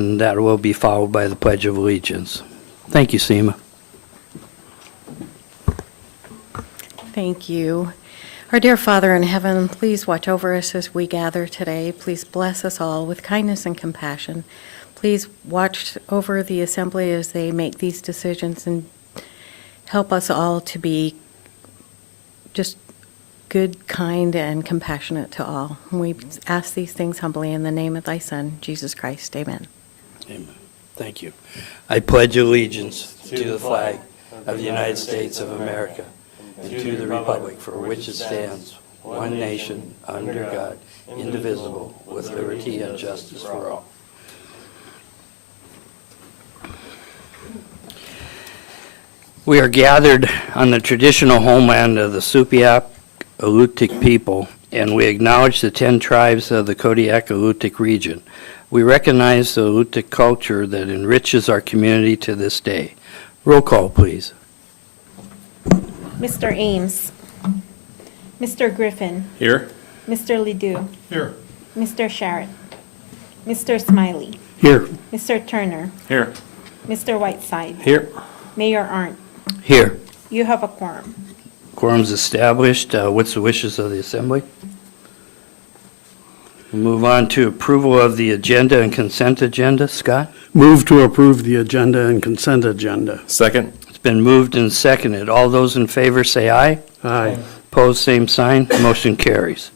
And that will be followed by the Pledge of Allegiance. Thank you, Seema. Thank you. Our dear Father in heaven, please watch over us as we gather today. Please bless us all with kindness and compassion. Please watch over the assembly as they make these decisions and help us all to be just good, kind, and compassionate to all. We ask these things humbly in the name of thy Son, Jesus Christ. Amen. Amen. Thank you. I pledge allegiance to the flag of the United States of America and to the republic for which it stands, one nation, under God, indivisible, with liberty and justice for all. We are gathered on the traditional homeland of the Supiaq Alutiiq people, and we acknowledge the 10 tribes of the Kodiak Alutiiq region. We recognize the Alutiiq culture that enriches our community to this day. Roll call, please. Mr. Ames. Mr. Griffin. Here. Mr. Ledoux. Here. Mr. Sharrett. Mr. Smiley. Here. Mr. Turner. Here. Mr. Whiteside. Here. Mayor Arndt. Here. You have a quorum. Quorum's established. What's the wishes of the Assembly? We'll move on to approval of the agenda and consent agenda. Scott? Move to approve the agenda and consent agenda. Second. It's been moved and seconded. All those in favor say aye. Aye. Opposed, same sign. Motion carries.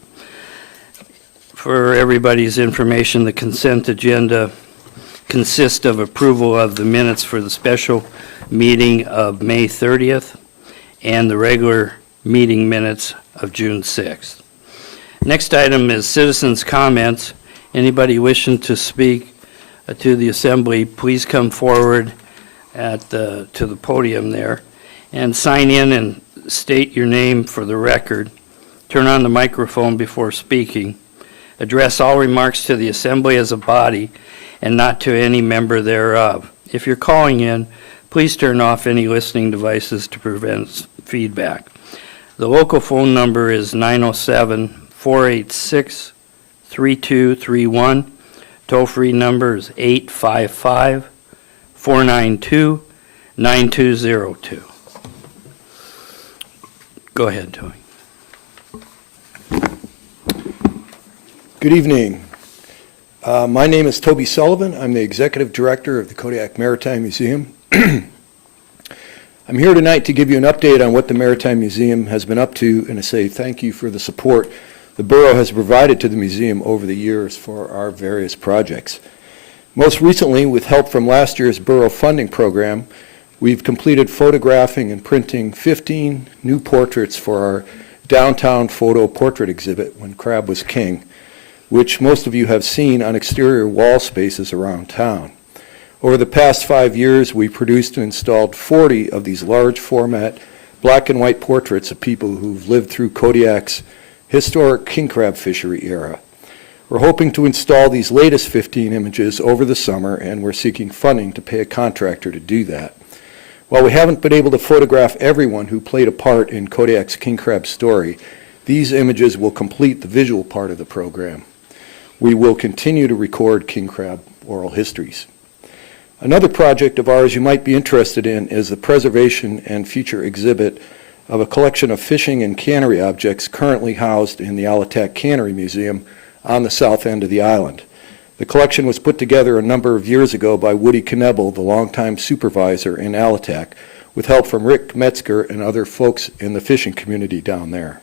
For everybody's information, the consent agenda consists of approval of the minutes for the special meeting of May 30th and the regular meeting minutes of June 6th. Next item is citizens' comments. Anybody wishing to speak to the Assembly, please come forward to the podium there and sign in and state your name for the record. Turn on the microphone before speaking. Address all remarks to the Assembly as a body and not to any member thereof. If you're calling in, please turn off any listening devices to prevent feedback. The local phone number is 907-486-3231. Toll-free number is 855-492-9202. Go ahead, Tony. Good evening. My name is Toby Sullivan. I'm the Executive Director of the Kodiak Maritime Museum. I'm here tonight to give you an update on what the Maritime Museum has been up to and to say thank you for the support the Borough has provided to the museum over the years for our various projects. Most recently, with help from last year's Borough funding program, we've completed photographing and printing 15 new portraits for our downtown photo portrait exhibit, When Crab Was King, which most of you have seen on exterior wall spaces around town. Over the past 5 years, we produced and installed 40 of these large format black and white portraits of people who've lived through Kodiak's historic king crab fishery era. We're hoping to install these latest 15 images over the summer, and we're seeking funding to pay a contractor to do that. While we haven't been able to photograph everyone who played a part in Kodiak's king crab story, these images will complete the visual part of the program. We will continue to record king crab oral histories. Another project of ours you might be interested in is the preservation and future exhibit of a collection of fishing and cannery objects currently housed in the Alutaaq Cannery Museum on the south end of the island. The collection was put together a number of years ago by Woody Knebel, the longtime supervisor in Alutaaq, with help from Rick Metzger and other folks in the fishing community down there.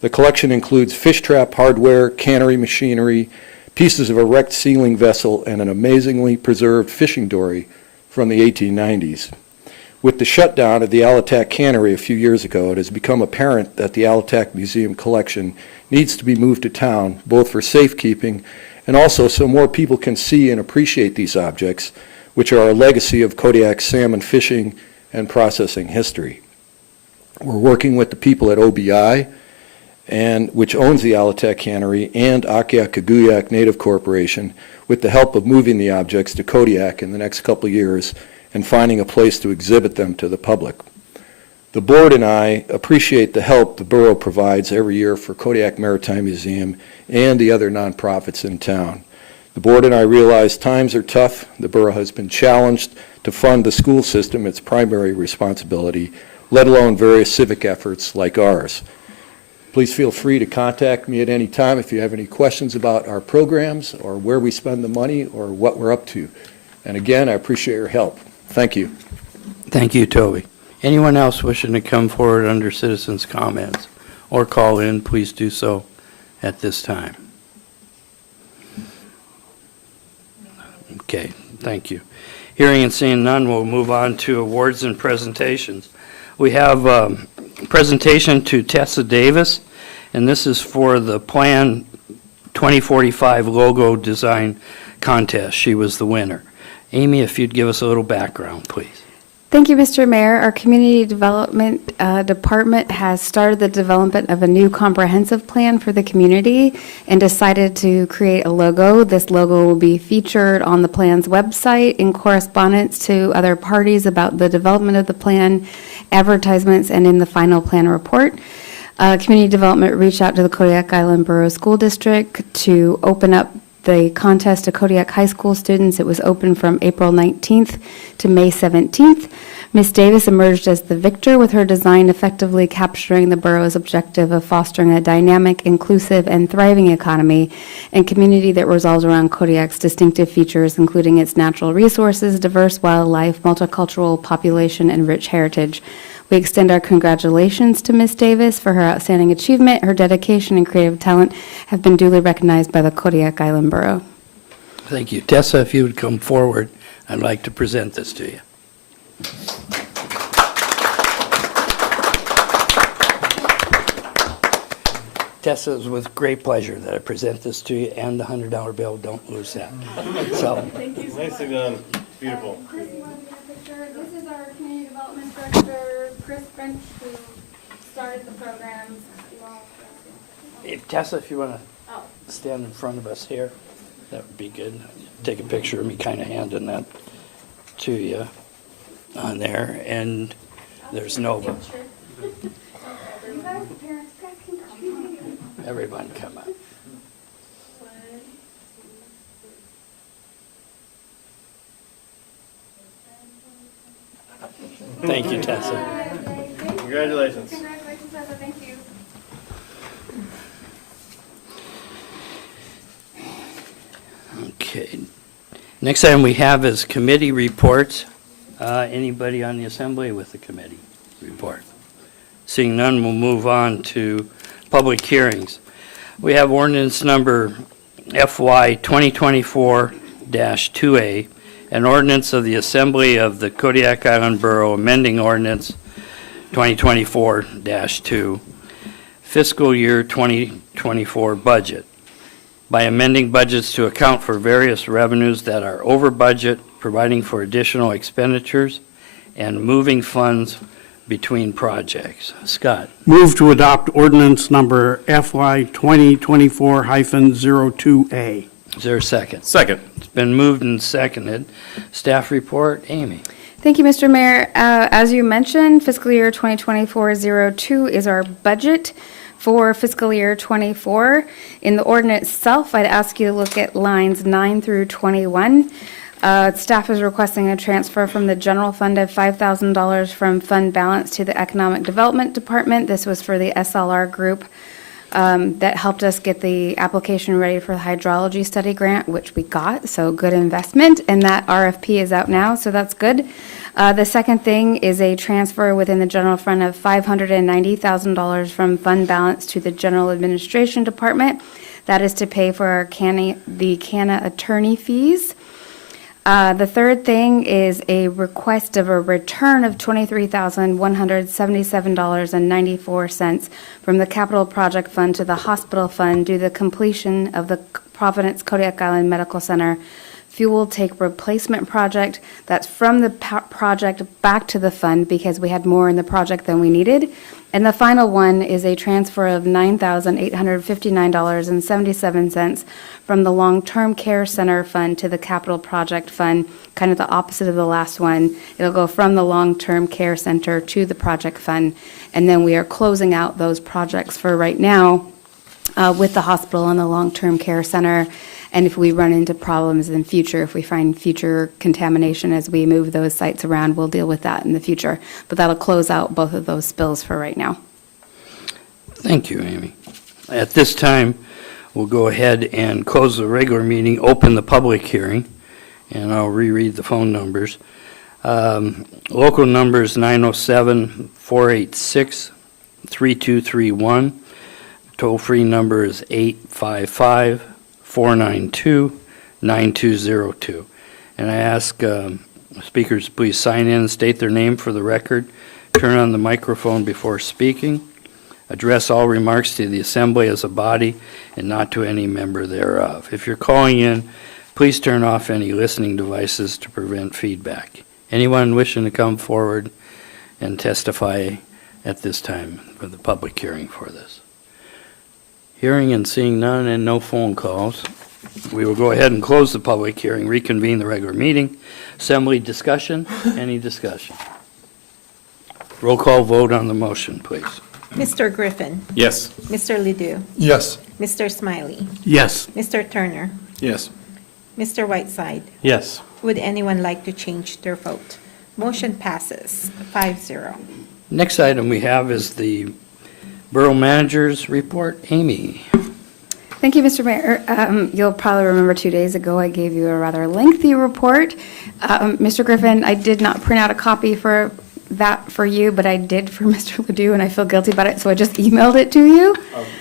The collection includes fish trap hardware, cannery machinery, pieces of a wrecked sealing vessel, and an amazingly preserved fishing dory from the 1890s. With the shutdown of the Alutaaq Cannery a few years ago, it has become apparent that the Alutaaq Museum collection needs to be moved to town, both for safekeeping and also so more people can see and appreciate these objects, which are a legacy of Kodiak's salmon fishing and processing history. We're working with the people at OBI, which owns the Alutaaq Cannery, and Akiakaguyak Native Corporation, with the help of moving the objects to Kodiak in the next couple of years and finding a place to exhibit them to the public. The board and I appreciate the help the Borough provides every year for Kodiak Maritime Museum and the other nonprofits in town. The board and I realize times are tough. The borough has been challenged to fund the school system, its primary responsibility, let alone various civic efforts like ours. Please feel free to contact me at any time if you have any questions about our programs or where we spend the money or what we're up to. And again, I appreciate your help. Thank you. Thank you, Toby. Anyone else wishing to come forward under citizens' comments or call in, please do so at this time. Okay, thank you. Hearing and seeing none, we'll move on to awards and presentations. We have a presentation to Tessa Davis, and this is for the Plan 2045 logo design contest. She was the winner. Amy, if you'd give us a little background, please. Thank you, Mr. Mayor. Our Community Development Department has started the development of a new comprehensive plan for the community and decided to create a logo. This logo will be featured on the plan's website in correspondence to other parties about the development of the plan, advertisements, and in the final plan report. Community Development reached out to the Kodiak Island Borough School District to open up the contest to Kodiak High School students. It was open from April 19th to May 17th. Ms. Davis emerged as the victor with her design effectively capturing the borough's objective of fostering a dynamic, inclusive, and thriving economy and community that revolves around Kodiak's distinctive features, including its natural resources, diverse wildlife, multicultural population, and rich heritage. We extend our congratulations to Ms. Davis for her outstanding achievement. Her dedication and creative talent have been duly recognized by the Kodiak Island Borough. Thank you. Tessa, if you would come forward, I'd like to present this to you. Tessa, it's with great pleasure that I present this to you, and the $100 bill. Don't lose that. So, Nicely done. Beautiful. Chris, you want to get a picture? This is our Community Development Director, Chris French, who started the programs. if Tessa, if you want to stand in front of us here, that would be good. Take a picture of me kind of handing that to you on there, and there's Nova. Everyone come up. Thank you, Tessa. Congratulations. Congratulations, Tessa. Thank you. Okay. Next item we have is committee reports. Anybody on the assembly with a committee report? Seeing none, we'll move on to public hearings. We have ordinance number FY 2024-2A, an ordinance of the Assembly of the Kodiak Island Borough amending ordinance 2024-2, fiscal year 2024 budget, by amending budgets to account for various revenues that are over budget, providing for additional expenditures, and moving funds between projects. Scott. Move to adopt ordinance number FY 2024-02A. Is there a second? Second. It's been moved and seconded. Staff report, Amy. Thank you, Mr. Mayor. As you mentioned, fiscal year 2024-02 is our budget for fiscal year 24. In the ordinance itself, I'd ask you to look at lines 9 through 21. Staff is requesting a transfer from the general fund of $5,000 from fund balance to the Economic Development Department. This was for the SLR group that helped us get the application ready for the hydrology study grant, which we got, so good investment, and that RFP is out now, so that's good. The second thing is a transfer within the general fund of $590,000 from fund balance to the General Administration Department. That is to pay for our the CANA attorney fees. The third thing is a request of a return of $23,177.94 from the Capital Project Fund to the Hospital Fund due to the completion of the Providence Kodiak Island Medical Center fuel tank replacement project. That's from the project back to the fund because we had more in the project than we needed. And the final one is a transfer of $9,859.77 from the Long-Term Care Center Fund to the Capital Project Fund, kind of the opposite of the last one. It'll go from the Long-Term Care Center to the Project Fund. And then we are closing out those projects for right now with the hospital and the Long-Term Care Center. And if we run into problems in future, if we find future contamination as we move those sites around, we'll deal with that in the future. But that'll close out both of those spills for right now. Thank you, Amy. At this time, we'll go ahead and close the regular meeting, open the public hearing, and I'll reread the phone numbers. Local numbers 907-486-3231. Toll-free number is 855-492-9202. And I ask speakers please sign in and state their name for the record. Turn on the microphone before speaking. Address all remarks to the assembly as a body and not to any member thereof. If you're calling in, please turn off any listening devices to prevent feedback. Anyone wishing to come forward and testify at this time for the public hearing for this? Hearing and seeing none and no phone calls, we will go ahead and close the public hearing, reconvene the regular meeting. Assembly discussion? Any discussion? Roll call vote on the motion, please. Mr. Griffin. Yes. Mr. Ledoux. Yes. Mr. Smiley. Yes. Mr. Turner. Yes. Mr. Whiteside. Yes. Would anyone like to change their vote? Motion passes 5-0. Next item we have is the Borough Manager's Report. Amy. Thank you, Mr. Mayor. You'll probably remember 2 days ago I gave you a rather lengthy report. Mr. Griffin, I did not print out a copy for that for you, but I did for Mr. Ledoux, and I feel guilty about it, so I just emailed it to you.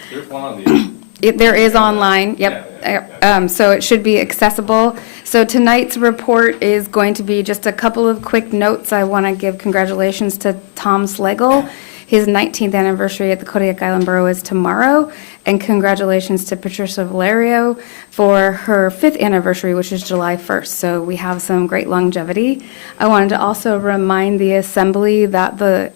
There's one on the. There is online, yep. So it should be accessible. So tonight's report is going to be just a couple of quick notes. I want to give congratulations to Tom Slagle. His 19th anniversary at the Kodiak Island Borough is tomorrow. And congratulations to Patricia Valerio for her 5th anniversary, which is July 1st. So we have some great longevity. I wanted to also remind the Assembly that the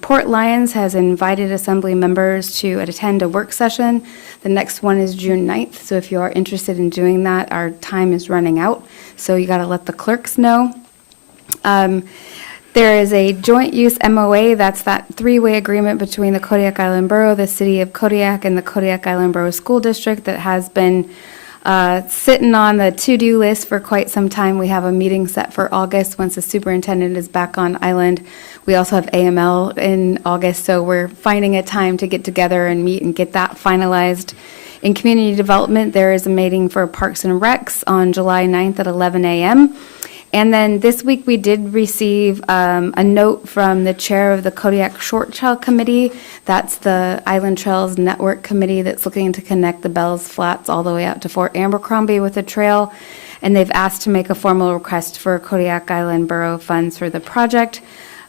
Port Lions has invited Assembly members to attend a work session. The next one is June 9th. So if you are interested in doing that, our time is running out. So you got to let the clerks know. There is a joint use MOA, that's that 3-way agreement between the Kodiak Island Borough, the City of Kodiak, and the Kodiak Island Borough School District that has been sitting on the to-do list for quite some time. We have a meeting set for August once the superintendent is back on island. We also have AML in August, so we're finding a time to get together and meet and get that finalized. In community development, there is a meeting for Parks and Recs on July 9th at 11 a.m. And then this week, we did receive a note from the chair of the Kodiak Short Trail Committee. That's the Island Trails Network Committee that's looking to connect the Bells Flats all the way out to Fort Abercrombie with a trail. And they've asked to make a formal request for Kodiak Island Borough funds for the project.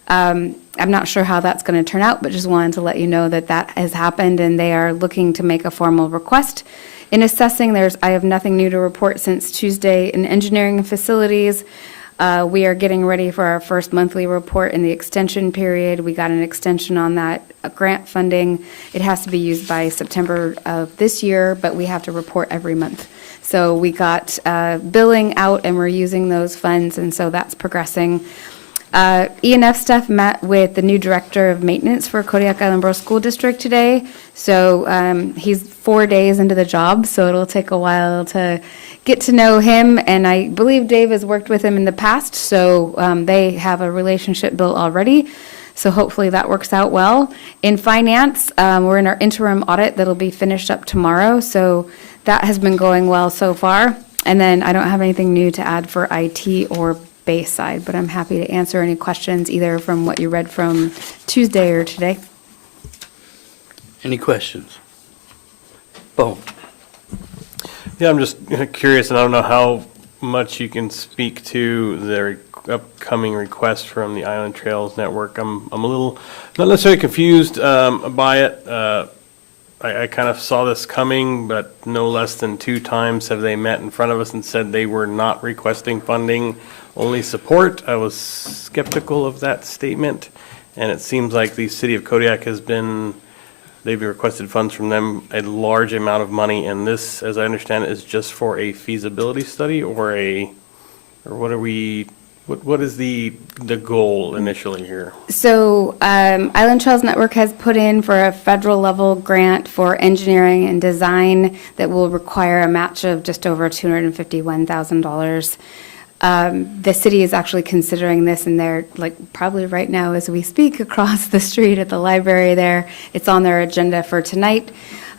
I'm not sure how that's going to turn out, but just wanted to let you know that that has happened, and they are looking to make a formal request. In assessing, I have nothing new to report since Tuesday. In engineering and facilities, we are getting ready for our first monthly report in the extension period. We got an extension on that grant funding. It has to be used by September of this year, but we have to report every month. So we got billing out, and we're using those funds, and so that's progressing. E&F staff met with the new director of maintenance for Kodiak Island Borough School District today. So he's 4 days into the job, so it'll take a while to get to know him. And I believe Dave has worked with him in the past, so they have a relationship built already. So hopefully that works out well. In finance, we're in our interim audit that'll be finished up tomorrow. So that has been going well so far. And then I don't have anything new to add for IT or Bayside, but I'm happy to answer any questions either from what you read from Tuesday or today. Any questions? Bo. Yeah, I'm just curious, and I don't know how much you can speak to the upcoming request from the Island Trails Network. I'm a little, not necessarily confused by it. I kind of saw this coming, but no less than 2 times have they met in front of us and said they were not requesting funding, only support. I was skeptical of that statement, and it seems like the city of Kodiak they've requested funds from them, a large amount of money, and this, as I understand it, is just for a feasibility study or what are we What is the goal initially here? So Island Trails Network has put in for a federal level grant for engineering and design that will require a match of just over $251,000. The city is actually considering this, and they're like probably right now as we speak across the street at the library there. It's on their agenda for tonight.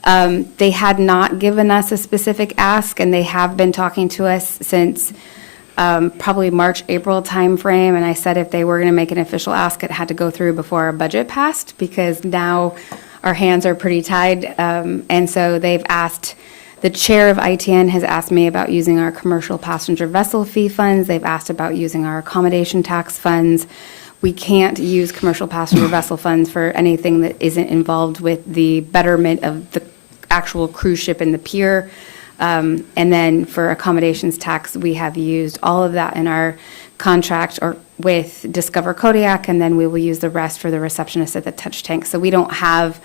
They had not given us a specific ask, and they have been talking to us since probably March, April timeframe. And I said if they were going to make an official ask, it had to go through before our budget passed, because now our hands are pretty tied. And so they've asked, the chair of ITN has asked me about using our commercial passenger vessel fee funds. They've asked about using our accommodation tax funds. We can't use commercial passenger vessel funds for anything that isn't involved with the betterment of the actual cruise ship and the pier. And then for accommodations tax, we have used all of that in our contract or with Discover Kodiak, and then we will use the rest for the receptionist at the touch tank. So we don't have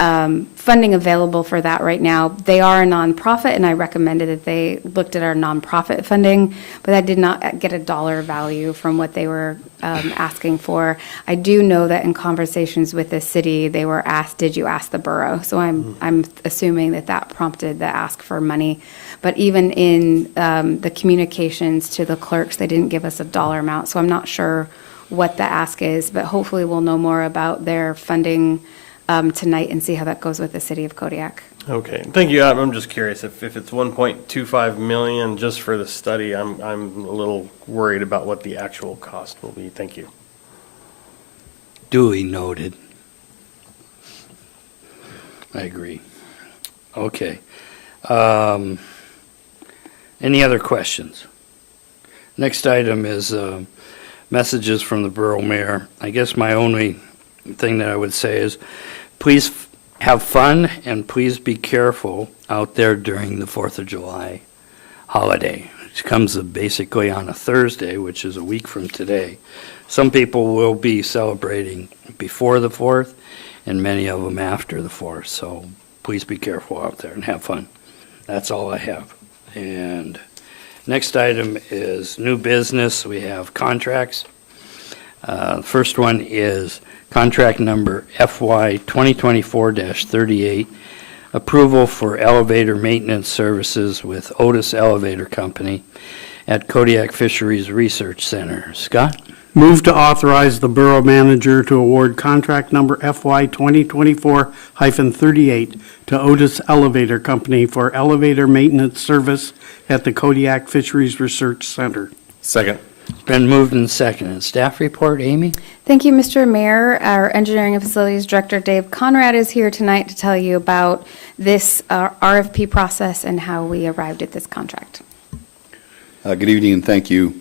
funding available for that right now. They are a nonprofit, and I recommended that they looked at our nonprofit funding, but I did not get a dollar value from what they were asking for. I do know that in conversations with the city, they were asked, "Did you ask the borough?" So I'm assuming that prompted the ask for money. But even in the communications to the clerks, they didn't give us a dollar amount. So I'm not sure what the ask is, but hopefully we'll know more about their funding tonight and see how that goes with the city of Kodiak. Okay, thank you. I'm just curious, if it's 1.25 million just for the study, I'm a little worried about what the actual cost will be. Thank you. Duly noted. I agree. Okay. Any other questions? Next item is messages from the borough mayor. I guess my only thing that I would say is, please have fun and please be careful out there during the 4th of July holiday. It comes basically on a Thursday, which is a week from today. Some people will be celebrating before the 4th, and many of them after the 4th. So please be careful out there and have fun. That's all I have. And next item is new business. We have contracts. First one is contract number FY 2024-38, approval for elevator maintenance services with Otis Elevator Company at Kodiak Fisheries Research Center. Scott? Move to authorize the borough manager to award contract number FY 2024-38 to Otis Elevator Company for elevator maintenance service at the Kodiak Fisheries Research Center. Second. It's been moved and seconded. Staff report, Amy? Thank you, Mr. Mayor. Our Engineering and Facilities Director, Dave Conrad, is here tonight to tell you about this RFP process and how we arrived at this contract. Good evening and thank you.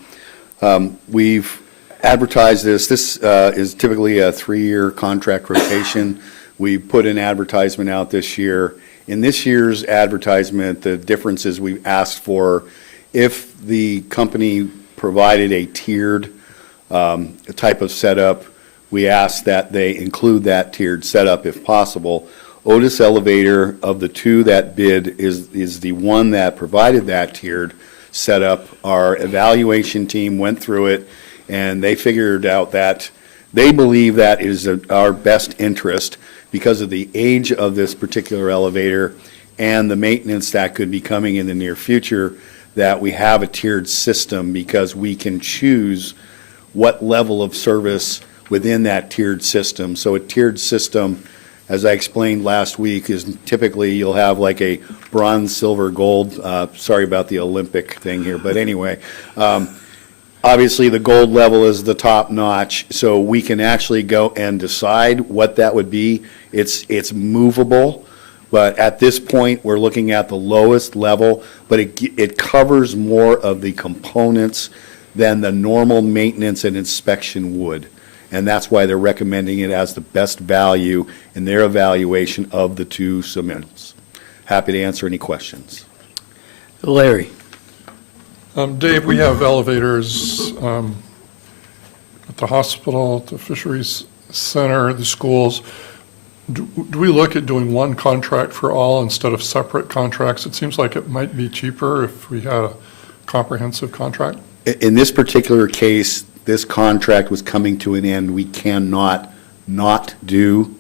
We've advertised this. This is typically a 3-year contract rotation. We put an advertisement out this year. In this year's advertisement, the difference is we asked for, if the company provided a tiered type of setup, we asked that they include that tiered setup if possible. Otis Elevator, of the two that bid, is the one that provided that tiered setup. Our evaluation team went through it, and they figured out that they believe that is our best interest because of the age of this particular elevator and the maintenance that could be coming in the near future, that we have a tiered system because we can choose what level of service within that tiered system. So a tiered system, as I explained last week, is typically you'll have like a bronze, silver, gold. Sorry about the Olympic thing here, but anyway. Obviously, the gold level is the top notch, so we can actually go and decide what that would be. It's movable. But at this point, we're looking at the lowest level, but it covers more of the components than the normal maintenance and inspection would. And that's why they're recommending it as the best value in their evaluation of the two submittals. Happy to answer any questions. Larry? Dave, we have elevators at the hospital, at the fisheries center, the schools. Do we look at doing one contract for all instead of separate contracts? It seems like it might be cheaper if we had a comprehensive contract. In this particular case, this contract was coming to an end. We cannot not do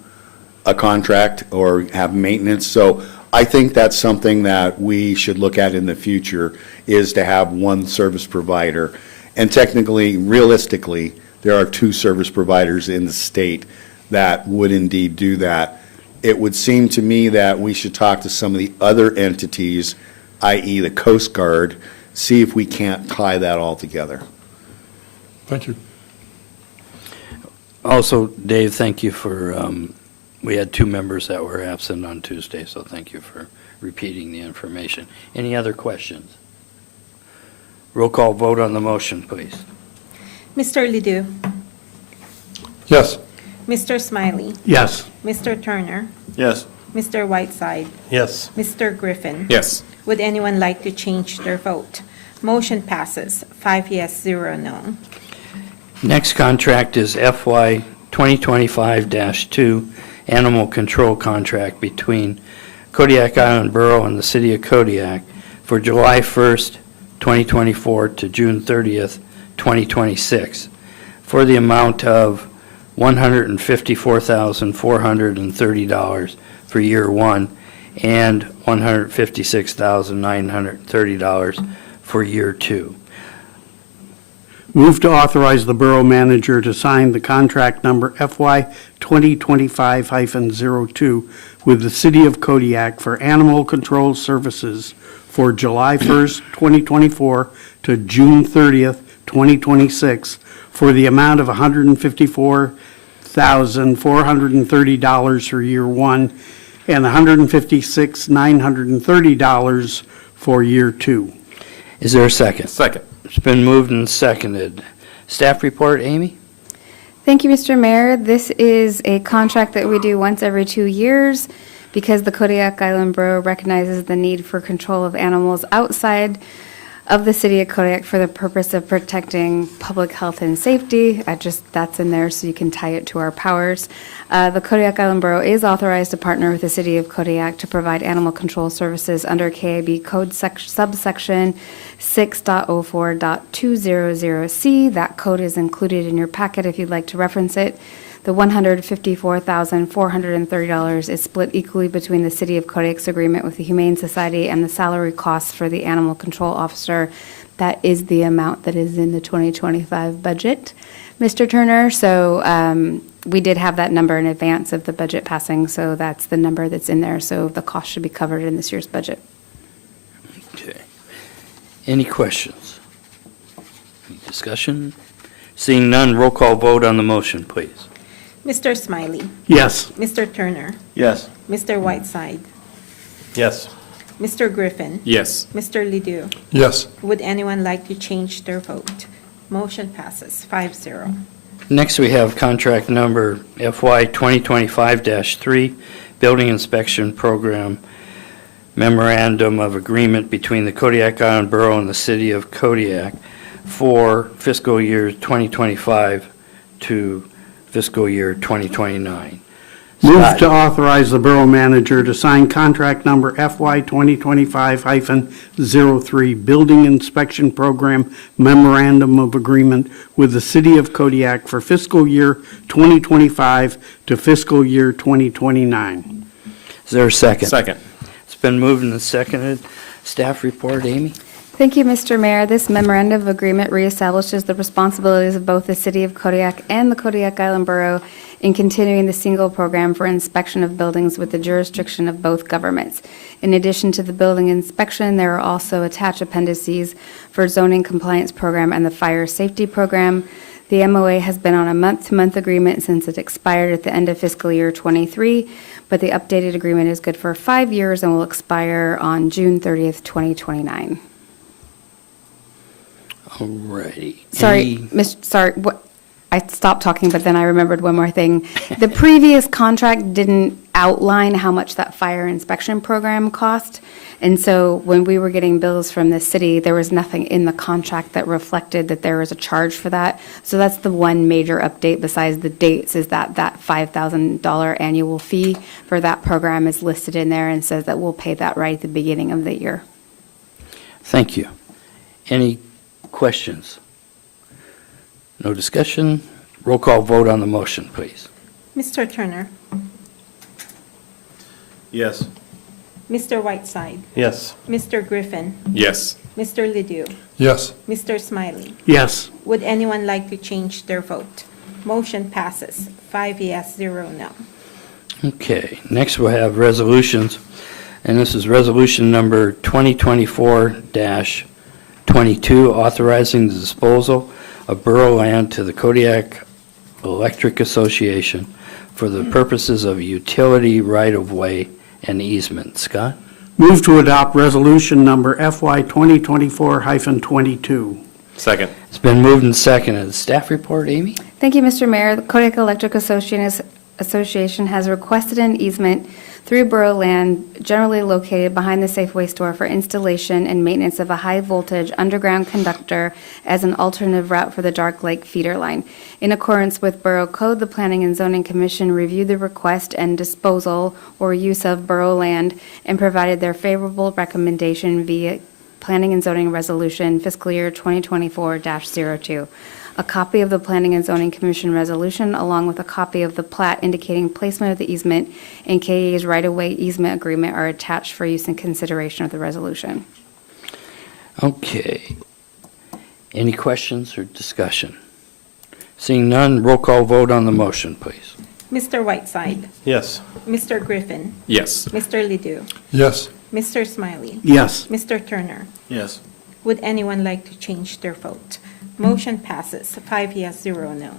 a contract or have maintenance. So I think that's something that we should look at in the future, is to have one service provider. And technically, realistically, there are two service providers in the state that would indeed do that. It would seem to me that we should talk to some of the other entities, i.e. the Coast Guard, see if we can't tie that all together. Thank you. Also, Dave, thank you for, we had two members that were absent on Tuesday, so thank you for repeating the information. Any other questions? Roll call vote on the motion, please. Mr. Ledoux? Yes. Mr. Smiley? Yes. Mr. Turner? Yes. Mr. Whiteside? Yes. Mr. Griffin? Yes. Would anyone like to change their vote? Motion passes, 5 yes, 0 no. Next contract is FY 2025-2 Animal Control Contract between Kodiak Island Borough and the City of Kodiak for July 1st, 2024 to June 30th, 2026, for the amount of $154,430 for year one and $156,930 for year two. Move to authorize the borough manager to sign the contract number FY 2025-02 with the City of Kodiak for animal control services for July 1st, 2024 to June 30th, 2026, for the amount of $154,430 for year one and $156,930 for year two. Is there a second? Second. It's been moved and seconded. Staff report, Amy? Thank you, Mr. Mayor. This is a contract that we do once every 2 years because the Kodiak Island Borough recognizes the need for control of animals outside of the city of Kodiak for the purpose of protecting public health and safety. That's in there so you can tie it to our powers. The Kodiak Island Borough is authorized to partner with the city of Kodiak to provide animal control services under KIB code subsection 6.04.200C. That code is included in your packet if you'd like to reference it. The $154,430 is split equally between the City of Kodiak's agreement with the Humane Society and the salary costs for the animal control officer. That is the amount that is in the 2025 budget, Mr. Turner. So we did have that number in advance of the budget passing, so that's the number that's in there. So the cost should be covered in this year's budget. Okay. Any questions? Any discussion? Seeing none, roll call vote on the motion, please. Mr. Smiley? Yes. Mr. Turner? Yes. Mr. Whiteside? Yes. Mr. Griffin? Yes. Mr. Ledoux? Yes. Would anyone like to change their vote? Motion passes, 5-0. Next, we have contract number FY 2025-3, Building Inspection Program Memorandum of Agreement between the Kodiak Island Borough and the City of Kodiak for fiscal year 2025 to fiscal year 2029. Move Scott? to authorize the borough manager to sign contract number FY 2025-03 Building Inspection Program Memorandum of Agreement with the City of Kodiak for fiscal year 2025 to fiscal year 2029. Is there a second? Second. It's been moved and seconded. Staff report, Amy? Thank you, Mr. Mayor. This memorandum of agreement reestablishes the responsibilities of both the City of Kodiak and the Kodiak Island Borough in continuing the single program for inspection of buildings with the jurisdiction of both governments. In addition to the building inspection, there are also attached appendices for zoning compliance program and the fire safety program. The MOA has been on a month-to-month agreement since it expired at the end of fiscal year 23, but the updated agreement is good for 5 years and will expire on June 30th, 2029. All righty. Sorry, I stopped talking, but then I remembered one more thing. The previous contract didn't outline how much that fire inspection program cost. And so when we were getting bills from the city, there was nothing in the contract that reflected that there was a charge for that. So that's the one major update besides the dates, is that $5,000 annual fee for that program is listed in there and says that we'll pay that right at the beginning of the year. Thank you. Any questions? No discussion? Roll call vote on the motion, please. Mr. Turner, Yes. Mr. Whiteside, Yes. Mr. Griffin, Yes. Mr. Ledoux, Yes. Mr. Smiley. Yes. Would anyone like to change their vote? Motion passes, 5 yes, 0 no. Okay, next we'll have resolutions, and this is resolution number 2024-22, authorizing the disposal of borough land to the Kodiak Electric Association for the purposes of utility right-of-way and easement. Scott? Move to adopt resolution number FY 2024-22. Second. It's been moved and seconded. Staff report, Amy? Thank you, Mr. Mayor. The Kodiak Electric Association has requested an easement through borough land generally located behind the Safeway store for installation and maintenance of a high-voltage underground conductor as an alternative route for the Dark Lake feeder line. In accordance with Borough Code, the Planning and Zoning Commission reviewed the request and disposal or use of borough land and provided their favorable recommendation via Planning and Zoning Resolution Fiscal Year 2024-02. A copy of the Planning and Zoning Commission resolution, along with a copy of the plat indicating placement of the easement and KA's right-of-way easement agreement, are attached for use and consideration of the resolution. Okay. Any questions or discussion? Seeing none, roll call vote on the motion, please. Mr. Whiteside, Yes. Mr. Griffin, Yes. Mr. Ledoux, Yes. Mr. Smiley, Yes. Mr. Turner. Yes. Would anyone like to change their vote? Motion passes, 5 yes, 0 no.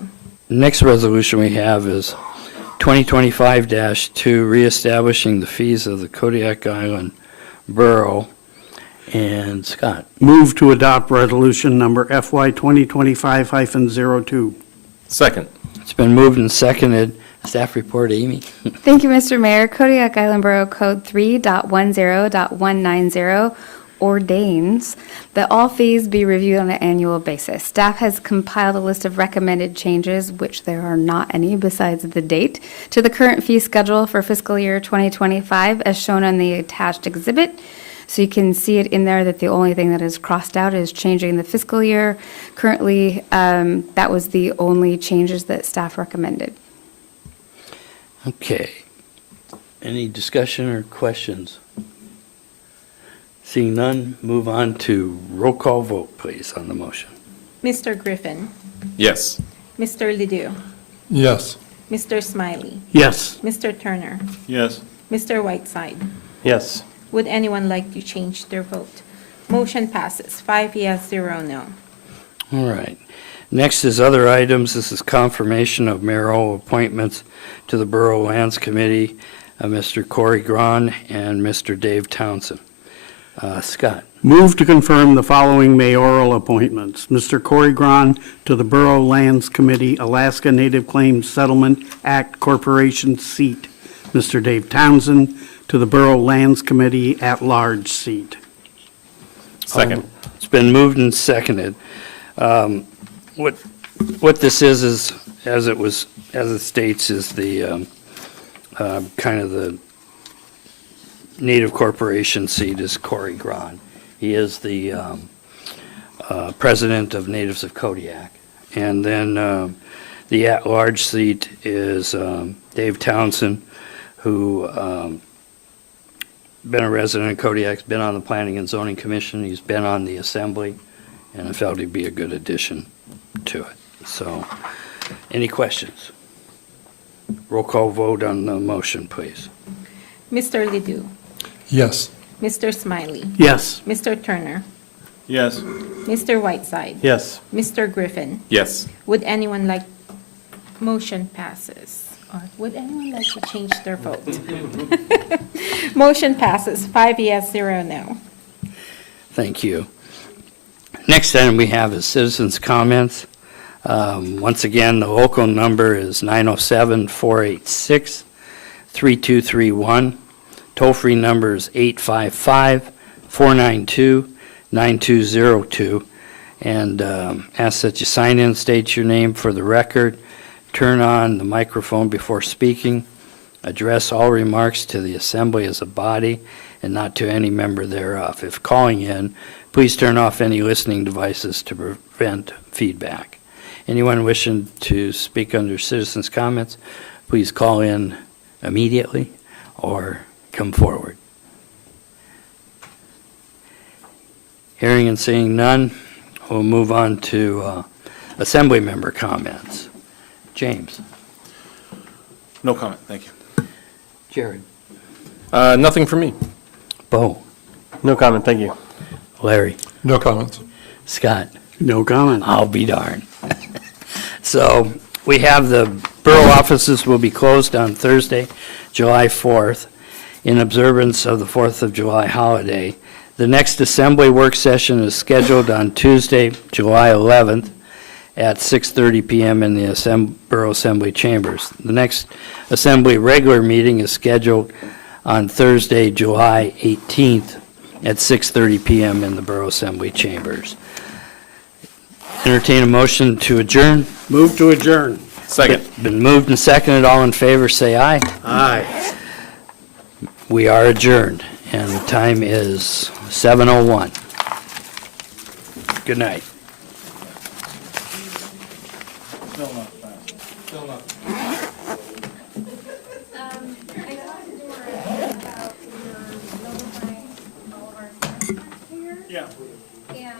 Next resolution we have is 2025-2, reestablishing the fees of the Kodiak Island Borough. And Scott? Move to adopt resolution number FY 2025-02. Second. It's been moved and seconded. Staff report, Amy? Thank you, Mr. Mayor. Kodiak Island Borough Code 3.10.190 ordains that all fees be reviewed on an annual basis. Staff has compiled a list of recommended changes, which there are not any besides the date, to the current fee schedule for fiscal year 2025 as shown on the attached exhibit. So you can see it in there that the only thing that is crossed out is changing the fiscal year. Currently, that was the only changes that staff recommended. Okay. Any discussion or questions? Seeing none, move on to roll call vote, please, on the motion. Mr. Griffin, Yes. Mr. Ledoux, Yes. Mr. Smiley, Yes. Mr. Turner, Yes. Mr. Whiteside. Yes. Would anyone like to change their vote? Motion passes, 5 yes, 0 no. All right. Next is other items. This is confirmation of mayoral appointments to the Borough Lands Committee, Mr. Corey Grahn and Mr. Dave Townsend. Scott? Move to confirm the following mayoral appointments. Mr. Corey Grahn to the Borough Lands Committee, Alaska Native Claims Settlement Act Corporation seat. Mr. Dave Townsend to the Borough Lands Committee at-large seat. Second. It's been moved and seconded. What this is, as it states, is the kind of the Native Corporation seat is Corey Grahn. He is the president of Natives of Kodiak. And then the at-large seat is Dave Townsend, who been a resident of Kodiak, been on the Planning and Zoning Commission, he's been on the Assembly, and I felt he'd be a good addition to it. So, any questions? Roll call vote on the motion, please. Mr. Ledoux, Yes. Mr. Smiley, Yes. Mr. Turner, Yes. Mr. Whiteside, Yes. Mr. Griffin. Yes. Would anyone like, motion passes. Or would anyone like to change their vote? Motion passes, 5 yes, 0 no. Thank you. Next item we have is citizens' comments. Once again, the local number is 907-486-3231. Toll-free number is 855-492-9202. And ask that you sign in, state your name for the record, turn on the microphone before speaking, address all remarks to the assembly as a body and not to any member thereof. If calling in, Please turn off any listening devices to prevent feedback. Anyone wishing to speak under citizens' comments, please call in immediately or come forward. Hearing and seeing none, we'll move on to assembly member comments. James. No comment, thank you. Jared. Nothing for me. Bo. No comment, thank you. Larry. No comments. Scott. No comment. I'll be darned. So we have the borough offices will be closed on Thursday, July 4th, in observance of the 4th of July holiday. The next assembly work session is scheduled on Tuesday, July 11th at 6:30 PM in the Borough Assembly Chambers. The next assembly regular meeting is scheduled on Thursday, July 18th at 6:30 PM in the Borough Assembly Chambers. Entertain a motion to adjourn. Move to adjourn. Second. Been moved and seconded. All in favor, say aye. Aye. We are adjourned, and the time is 7:01. Good night. Yeah. And